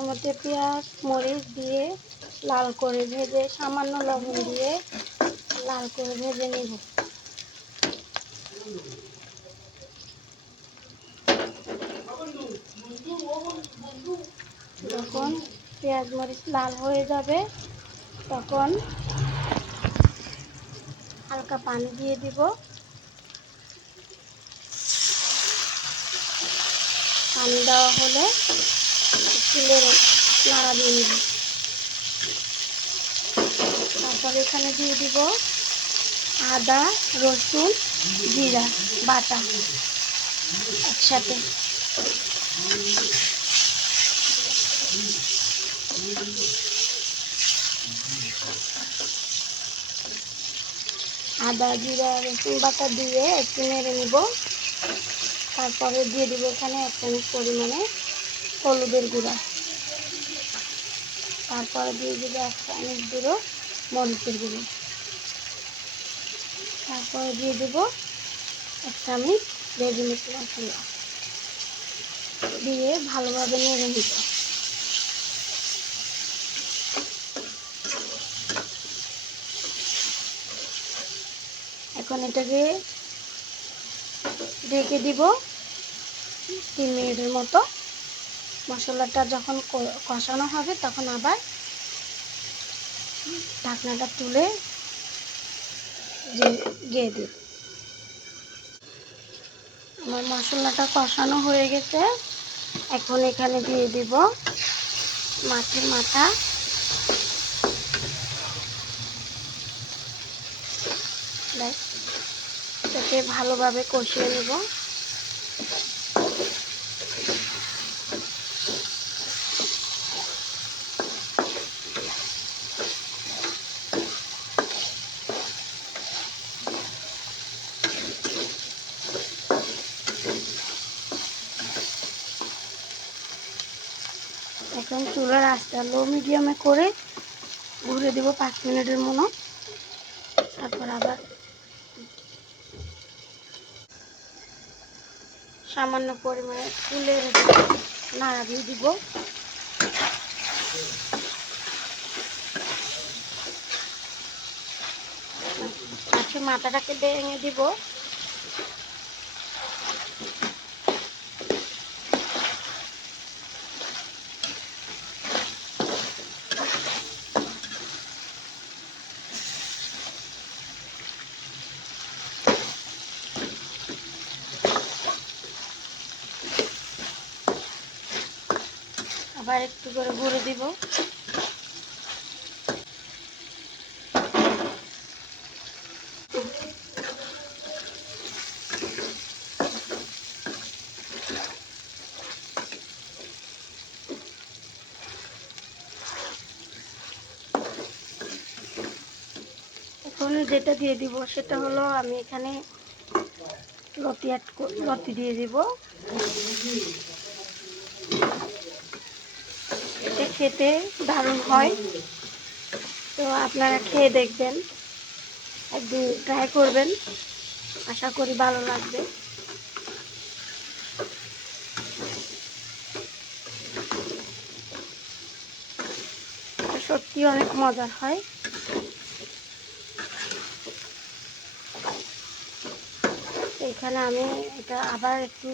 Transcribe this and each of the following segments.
তার মধ্যে পেঁয়াজ, মরিচ দিয়ে লাল করে ভেজে, সামান্য লবণ দিয়ে লাল করে ভেজে নিব। যখন পেঁয়াজ, মরিচ লাল হয়ে যাবে, তখন হালকা পানি দিয়ে দিব। পানি দেওয়া হলে চুলের নাড়া দিয়ে নিব। তারপর এখানে দিয়ে দিব আদা, রসুন, জিরা, বাটা একসাথে। আদা, জিরা, রসুন, বাটা দিয়ে একটু নেড়ে নিব। তারপরে দিয়ে দিব এখানে এক চামচ পরিমাণে হলুদের গুঁড়া। তারপরে দিয়ে দিব এক চামচ গুঁড়ো মরিচের গুঁড়ো। তারপরে দিয়ে দেব এক চামচ রেডিমিক্স মশলা। দিয়ে ভালোভাবে নেড়ে নিব। এখন এটাকে ঢেকে দিব তিন মিনিটের মতো। মশলাটা যখন কষানো হবে তখন আবার ঢাকনাটা তুলে গিয়ে দিব আমার মশলাটা কষানো হয়ে গেছে। এখন এখানে দিয়ে দিব মাছের মাথা। ভালোভাবে কষিয়ে নেব। এখন চুলার আঁচটা লো মিডিয়ামে করে ঘুরে দিব পাঁচ মিনিটের মতো। তারপর আবার সামান্য পরিমাণে তুলে রেখে নাড়া দিয়ে দিব। আচ্ছা মাথাটাকে ভেঙে দিব। আবার একটু করে ঘুরে দিব। যেটা দিয়ে দিব সেটা হলো আমি এখানে লতি অ্যাড লতি দিয়ে দিব। এটা খেতে দারুণ হয়। তো আপনারা খেয়ে দেখবেন, একদিন ট্রাই করবেন। আশা করি ভালো লাগবে। সত্যি অনেক মজার হয়। এখানে আমি এটা আবার একটু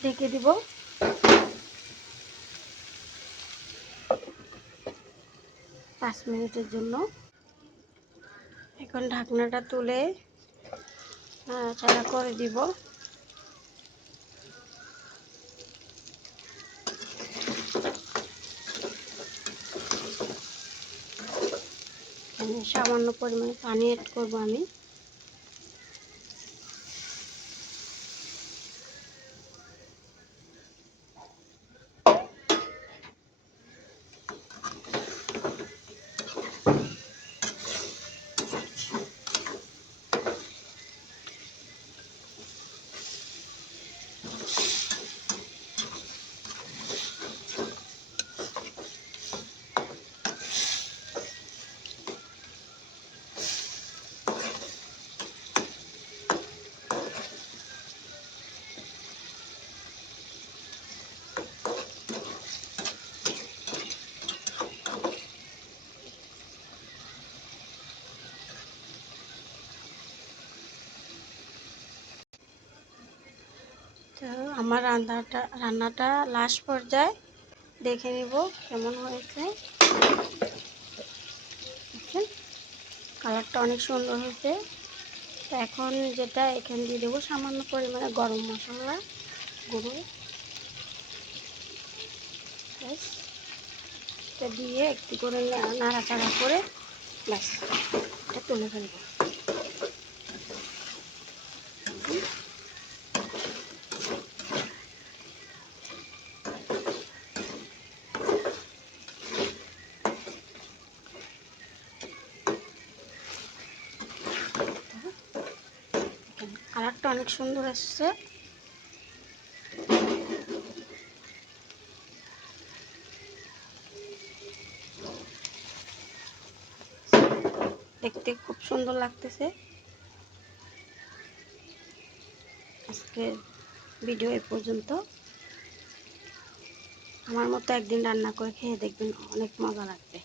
ঢেকে দিব। পাঁচ মিনিটের জন্য। এখন ঢাকনাটা তুলে নাড়াচাড়া করে দিব। সামান্য পরিমাণে পানি অ্যাড করব আমি। আমার রান্নাটা রান্নাটা লাস্ট পর্যায়ে দেখে নিব কেমন হয়েছে। কালারটা অনেক সুন্দর হয়েছে। এখন যেটা এখানে দিয়ে দেবো, সামান্য পরিমাণে গরম মশলা, গুঁড়ো। দিয়ে একটু করে নাড়াচাড়া করে ব্যাস, এটা তুলে ফেলব। কালারটা অনেক সুন্দর আসছে দেখতে খুব সুন্দর লাগতেছে। আজকের ভিডিও এ পর্যন্ত। আমার মতো একদিন রান্না করে খেয়ে দেখবেন অনেক মজা লাগবে।